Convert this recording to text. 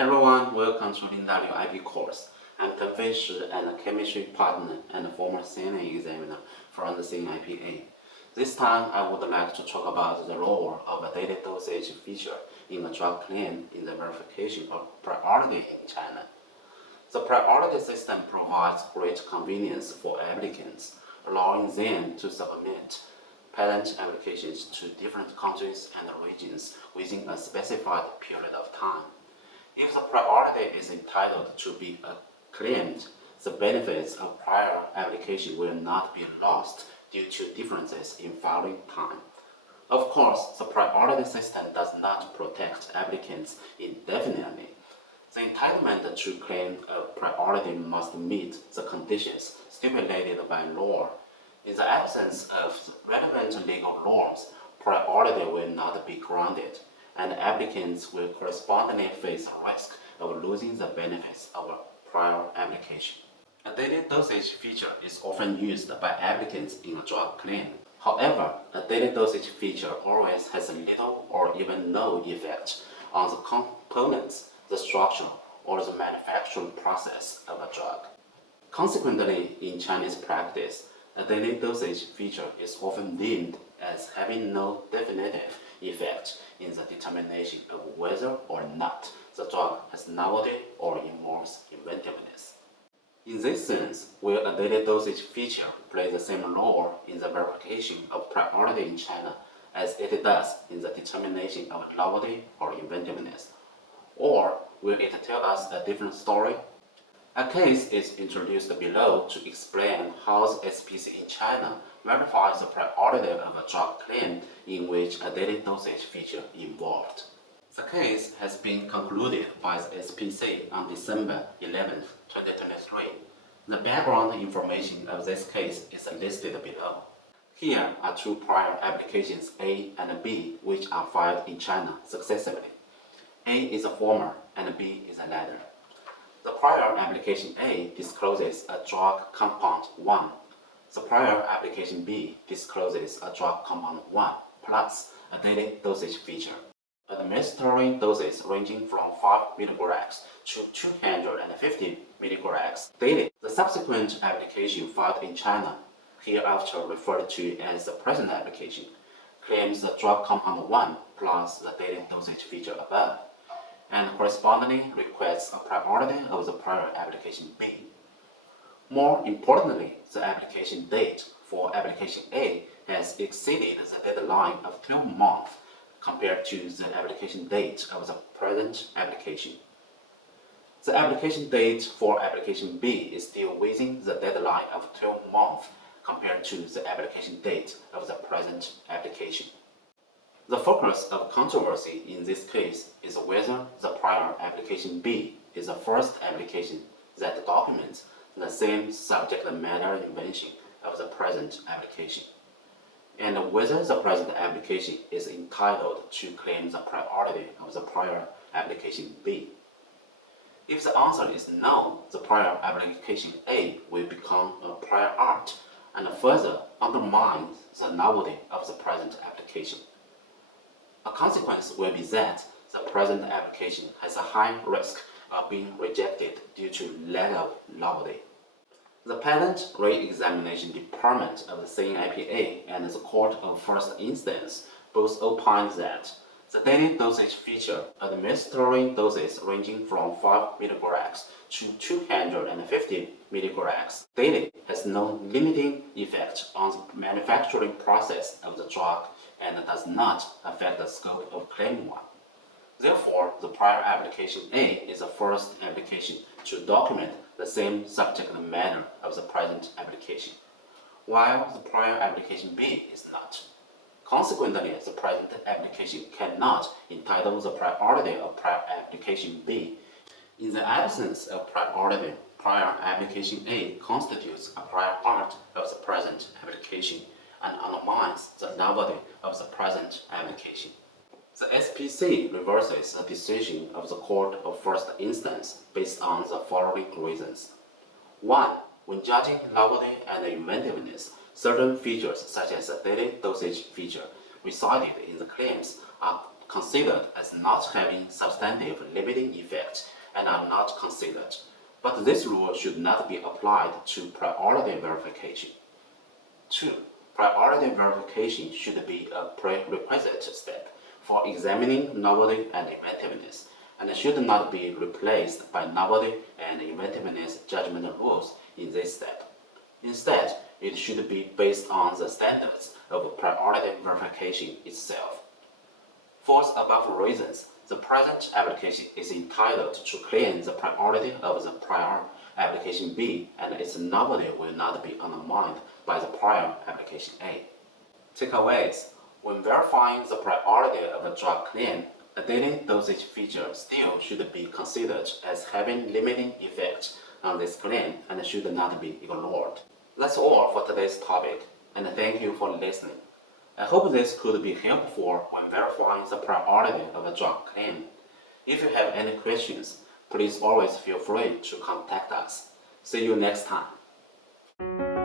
everyone, welcome to Linda IP course. I'm Tengfei SHI and a chemistry partner and former senior examiner from the CNIPA. This time, I would like to talk about the role of a daily dosage feature in a drug claim in the verification of priority in China. The priority system provides great convenience for applicants, allowing them to submit patent applications to different countries and regions within a specified period of time. If the priority is entitled to be claimed, the benefits of prior application will not be lost due to differences in filing time. Of course, the priority system does not protect applicants indefinitely. The entitlement to claim a priority must meet the conditions stipulated by law. In the absence of relevant legal norms, priority will not be granted, and applicants will correspondingly face a risk of losing the benefits of a prior application. A daily dosage feature is often used by applicants in a drug claim. However, a daily dosage feature always has little or even no effect on the components, the structure, or the manufacturing process of a drug. Consequently, in Chinese practice, a daily dosage feature is often deemed as having no definitive effect in the determination of whether or not the drug has novelty or involves inventiveness. In this sense, will a daily dosage feature play the same role in the verification of priority in China as it does in the determination of novelty or inventiveness? Or will it tell us a different story? A case is introduced below to explain how the SPC in China verifies the priority of a drug claim in which a daily dosage feature involved. The case has been concluded by the SPC on December 11, 2023. The background information of this case is listed below. Here are two prior applications A and B which are filed in China successively. A is a former and B is a latter. The prior application A discloses a drug compound 1. The prior application B discloses a drug compound 1 plus a daily dosage feature. Administering doses ranging from 5 mg to 250 mg daily. The subsequent application filed in China, hereafter referred to as the present application, claims the drug compound 1 plus the daily dosage feature above, and correspondingly requests a priority of the prior application B. More importantly, the application date for application A has exceeded the deadline of 12 months compared to the application date of the present application. The application date for application B is still within the deadline of 12 months compared to the application date of the present application. The focus of controversy in this case is whether the prior application B is the first application that documents the same subject matter invention of the present application, and whether the present application is entitled to claim the priority of the prior application B. If the answer is no, the prior application A will become a prior art and further undermine the novelty of the present application. A consequence will be that the present application has a high risk of being rejected due to lack of novelty. The Patent Re-examination Department of the CNIPA and the Court of First Instance both opine that the daily dosage feature administering doses ranging from 5 mg to 250 mg daily has no limiting effect on the manufacturing process of the drug and does not affect the scope of Claim 1. Therefore, the prior application A is the first application to document the same subject matter of the present application, while the prior application B is not. Consequently, the present application cannot entitle the priority of prior application B. In the absence of priority, prior application A constitutes a prior art of the present application and undermines the novelty of the present application. The SPC reverses the decision of the Court of First Instance based on the following reasons. 1. When judging novelty and inventiveness, certain features such as the daily dosage feature recited in the claims are considered as not having substantive limiting effect and are not considered. But this rule should not be applied to priority verification. 2. Priority verification should be a prerequisite step for examining novelty and inventiveness, and should not be replaced by novelty and inventiveness judgment rules in this step. Instead, it should be based on the standards of priority verification itself. For the above reasons, the present application is entitled to claim the priority of the prior application B, and its novelty will not be undermined by the prior application A. Takeaways: when verifying the priority of a drug claim, a daily dosage feature still should be considered as having limiting effect on this claim and should not be ignored. That's all for today's topic, and thank you for listening. I hope this could be helpful when verifying the priority of a drug claim. If you have any questions, please always feel free to contact us. See you next time.